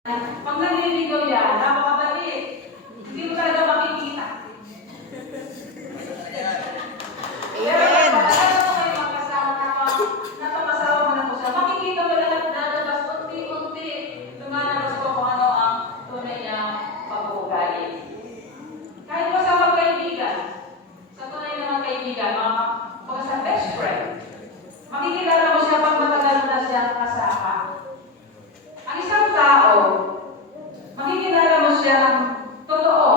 Pag nanliligaw yan, napakadali. Hindi mo talaga makikita. Pero pag alam mo kayo magkasama napakasawa mo na po siya, makikita mo lahat lalabas unti-unti. Lumalabas po kung ano ang tunay niyang pag-uugali. Kahit pa sa magkaibigan, sa tunay na magkaibigan, mga sa best friend, makikilala mo siya pag matagal mo na siya kasama. Ang isang tao, makikilala mo siya ng totoo.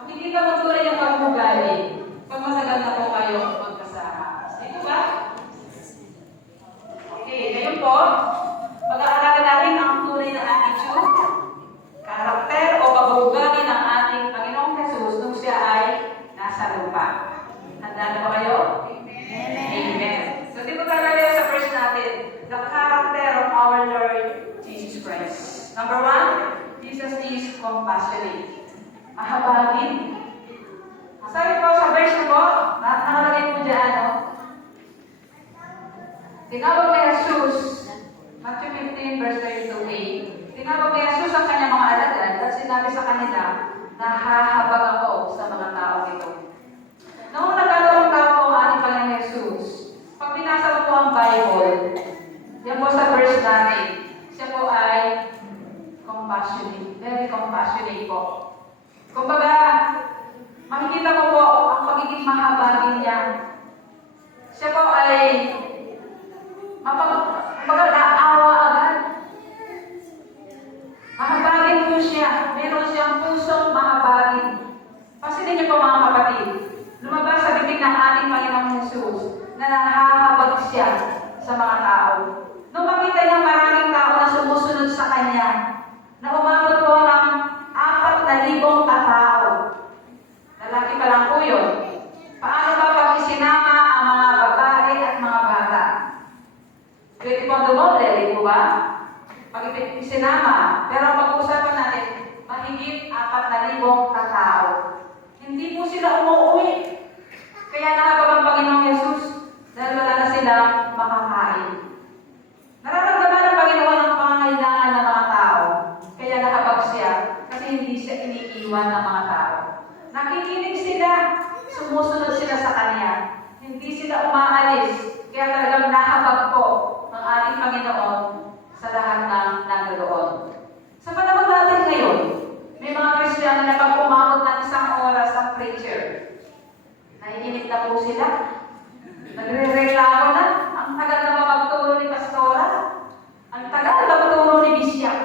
Makikita mo tunay ang pag-uugali pag masagal na po kayo magkasama. Ito ba? Okay, ngayon po, pag-aaralan natin ang tunay na attitude, karakter o pag-uugali ng ating Panginoong Jesus nung siya ay nasa lupa. Handa na ba kayo? Amen. So, dito tayo sa verse natin. The character of our Lord Jesus Christ. Number 1, Jesus is compassionate. Mahabagin. Sabi po sa verse na po, nakalagay po dyan, no? Tinawag ni Jesus, Matthew 15, verse 32a, tinawag ni Jesus ang kanyang mga alagad at sinabi sa kanila, nahahabag ako sa mga tao ito. Noong nagkatawang tao po ang ating Panginoon Jesus, pag binasa mo po ang Bible, yan po sa verse natin, siya po ay compassionate, very compassionate po. Kumbaga, makikita mo po ang pagiging mahabagin niya. Siya po ay naawa agad. Mahabagin po siya. Meron siyang pusong mahabagin. Pansinin niyo po mga kapatid, lumabas sa bibig ng ating Panginoong Jesus na nahahabag siya sa mga tao. Nung makita niya maraming tao na sumusunod sa Kanya, na umabot po ng 4,000 katao. Lalaki pa lang po yun. Paano ba pag isinama ang mga babae at mga bata? Pwede pong dumoble, di po ba? Pag isinama. Pero ang pag-uusapan natin, mahigit 4,000 katao. Hindi po sila umuwi. Kaya nahabag ang Panginoong Jesus dahil wala na silang makakain. Nararamdaman ng Panginoon ang pangangailangan ng mga tao. Kaya nahabag siya kasi hindi siya iniiwan ng mga tao. Nakikinig sila, sumusunod sila sa Kanya. Hindi sila umaalis. Kaya talagang nahabag po ng ating Panginoon sa lahat ng nandoon. Sa panahon natin ngayon, may mga Kristiyano na pag umabot ng 1 oras ang preacher, naiinip na po sila. Nagre-reklamo na. Ang tagal na magturo ni Pastora. Ang tagal na magturo ni Bishop.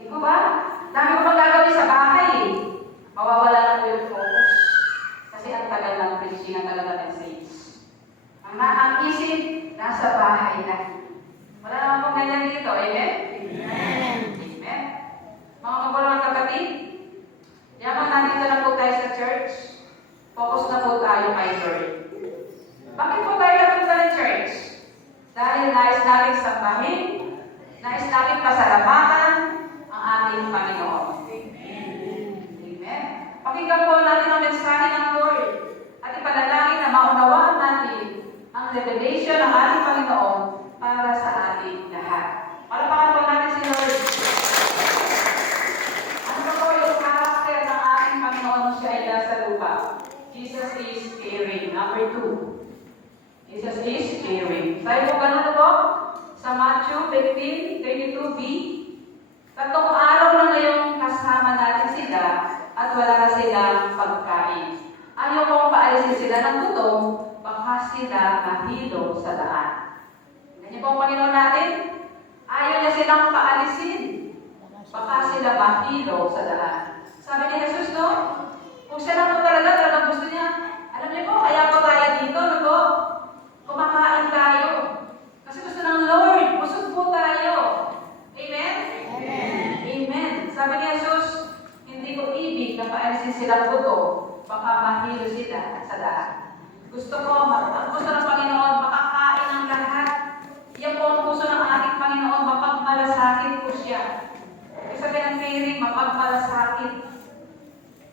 Di ba? Dami ko pang gagawin sa bahay. Mawawala na po yung focus. Kasi ang tagal ng preaching, ang tagal ng message. Ang isip, nasa bahay na. Wala naman pong ganyan dito. Amen? Amen. Amen. Mga magulang kapatid, yaman nandito na po tayo sa church. Focus na po tayo kay Lord. Bakit po tayo napunta ng church? Dahil nais natin sambahin, nais natin pasalamatan ang ating Panginoon. Amen. Pakinggan po natin ang mensahe ng Lord at ipanalangin na maunawaan natin ang revelation ng ating Panginoon para sa ating lahat. Palapakan po natin si Lord. Ano po yung karakter ng ating Panginoon nung siya ay nasa lupa? Jesus is caring. Number 2. Jesus is caring. Tayo po ganun po sa Matthew 15:32b. 3 araw na ngayong kasama natin sila at wala na silang pagkain. Ayaw kong paalisin sila ng gutom, baka sila mahilo sa daan. Ganyan po ang Panginoon natin. Ayaw niya silang paalisin, baka sila mahilo sa daan. Sabi ni Jesus, no? Kung siya lang po talagang gusto niya, alam niyo po, kaya po tayo dito, no po? Kumakain tayo. Kasi gusto ng Lord, busog po tayo. Amen? Amen. Amen. Sabi ni Jesus, hindi ko ibig na paalisin silang buto, baka mahilo sila sa daan. Gusto ng Panginoon, makakain ng lahat. Yan po ang puso ng ating Panginoon, mapagmalasakit po siya. Kasi sabi ng caring, mapagmalasakit.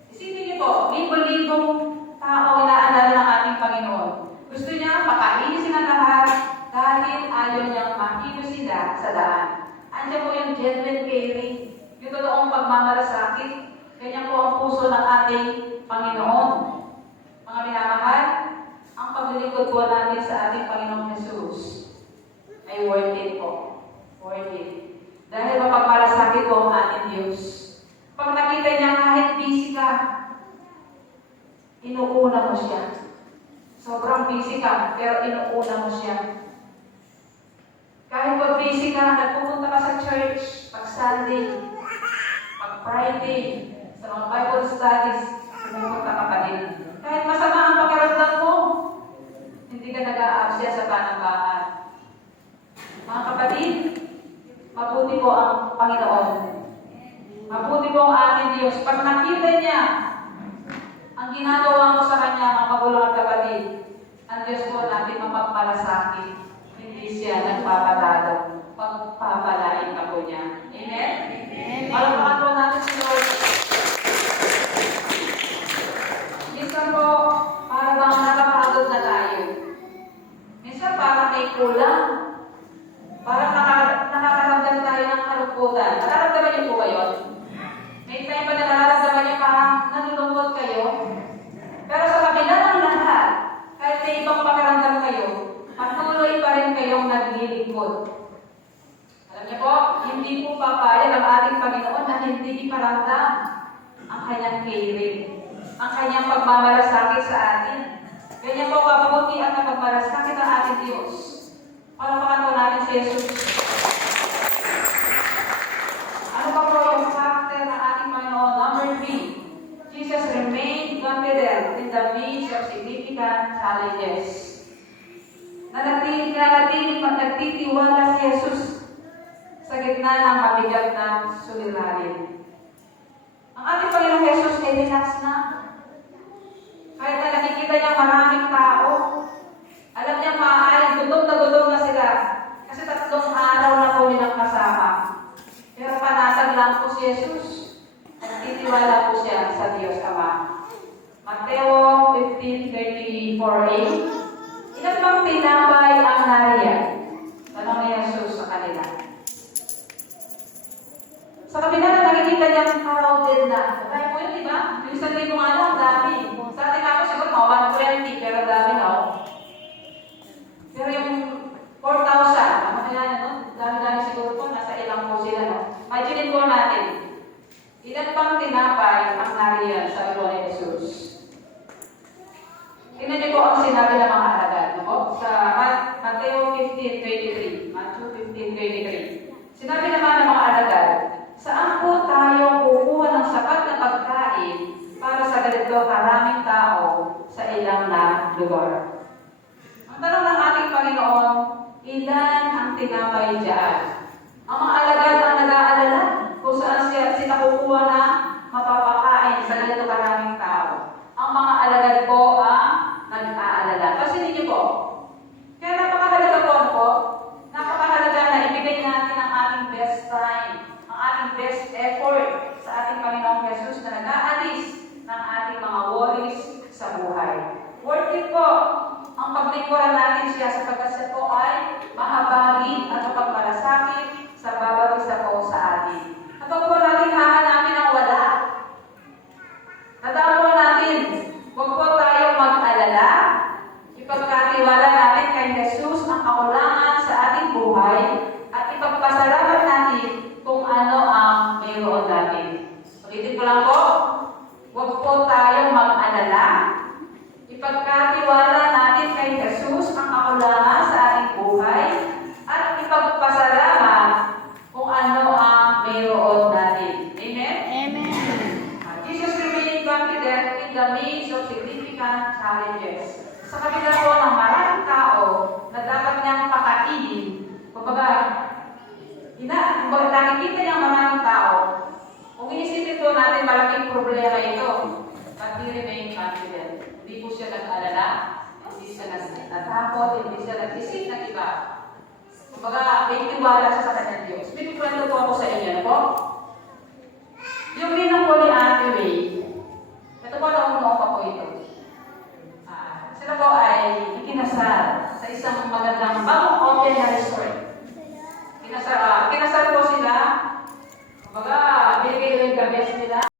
Isipin niyo po, libo-libong tao inaalala ng ating Panginoon. Gusto niya pakainin sila lahat dahil ayaw niyang mahilo sila sa daan. genuine caring. Yung totoong pagmamalasakit. Ganyan po ang puso ng ating Panginoon. Mga minamahal, ang paglilingkod po natin sa ating Panginoong Jesus ay worth it po. Worth it. Dahil mapagmalasakit po ang ating Diyos. Pag nakita niya kahit busy ka, inuuna mo siya. Sobrang busy ka, pero inuuna mo siya. Kahit pag busy ka, nagpupunta ka sa church, pag Sunday, pag Friday, sa mga Bible studies, pumupunta ka pa din. Kahit masama ang pakiramdam mo, hindi ka nag-a-absya sa panambahan. Mga kapatid, mabuti po ang Panginoon. Mabuti po ang ating Diyos. Pag nakita niya ang ginagawa mo sa Kanya, mga magulang at kapatid, ang Diyos po natin mapagmalasakit. Hindi siya nagpapatalo. Pagpapalain ka po niya. Amen? Amen. Palakpakan po natin si Lord. Minsan po, parang nakapagod na tayo. Minsan parang may kulang. Parang nakakaramdam tayo ng kalungkutan. Nararamdaman niyo po ba yun? May time ba na nararamdaman niyo parang nalulungkot kayo? Pero sa kabila ng lahat, kahit may ibang pakiramdam kayo, patuloy pa rin kayong naglilingkod. Alam niyo po, hindi po papayag ang ating Panginoon na hindi iparamdam ang kanyang caring, ang kanyang pagmamalasakit sa atin. Ganyan po kabuti ang pagmamalasakit ng ating Diyos. Palakpakan po natin si Jesus. Ano pa po yung factor ng ating Panginoon? Number 3, Jesus remained confident in the midst of significant challenges. Nanatiling nagtitiwala si Jesus sa gitna ng mabigat na suliranin. Ang ating Panginoong Jesus ay relax na. Kahit na nakikita niya maraming tao, alam niya maaaring gutom na sila. Kasi 3 araw na po nilang kasama. Pero panatag lang po si Jesus. Nagtitiwala po siya sa Diyos Ama. Mateo 15:34a. Ilan bang tinapay ang nariyan? Tanong ni Jesus sa kanila. Sa kabila na nakikita niya crowded na. Kaya po yun, di ba? Yung 1,000 nga lang, dami. Sa ating ako siguro, mga 120, pero dami na. Pero yung 4,000, ano kaya na, no? Dami-dami siguro po, nasa ilang po sila, no? Imagine po natin, ilan pang tinapay ang nariyan sa ulo ni Jesus? Tingnan niyo po ang sinabi ng mga alagad, no? Sa Mateo 15:23. Matthew 15:23. Sinabi naman ng mga alagad, saan po tayo kukuha ng sapat na pagkain para sa ganito karaming tao sa ilang na lugar? Ang tanong ng ating Panginoon, ilan ang tinapay diyan? Ang mga alagad ang nag-aalala kung saan sila kukuha na mapapakain sa ganito karaming tao. Ang mga alagad po ang nag-aalala. Kasi niyo po, kaya napakahalaga po ano po, napakahalaga na ibigay natin ang ating best time, ang ating best effort sa ating Panginoong Jesus na nag-aalis ng ating mga worries sa buhay. Worth it po ang paglingkuran natin siya sapagkat siya po ay mahabagin at mapagmalasakit sa bawat isa po sa atin. Kapag po natin hahanapin ang wala, nadamo natin, huwag po tayong mag-alala. Ipagkatiwala natin kay Jesus ang kakulangan sa ating buhay at ipagpasalamat natin kung ano ang mayroon natin. Ulitin ko lang po, huwag po tayong mag-alala. Ipagkatiwala natin kay Jesus ang kakulangan sa ating buhay at ipagpasalamat kung ano ang mayroon natin. Amen? Amen. Jesus remained confident in the midst of significant challenges. Sa kabila po ng maraming tao na dapat niyang pakainin, kumbaga, nakikita niyang maraming tao, kung inisipin po natin malaking problema ito, but he remained confident. Hindi po siya nag-alala, hindi siya natakot, hindi siya nag-isip ng iba. Kumbaga, may tiwala siya sa kanyang Diyos. May kwento po ako sa inyo, ano po? Yung ninang po ni Ate May, ito po naunong pa po ito. Sila po ay ikinasal sa isang magandang bagong open na resort. Kinasal po sila the best nila.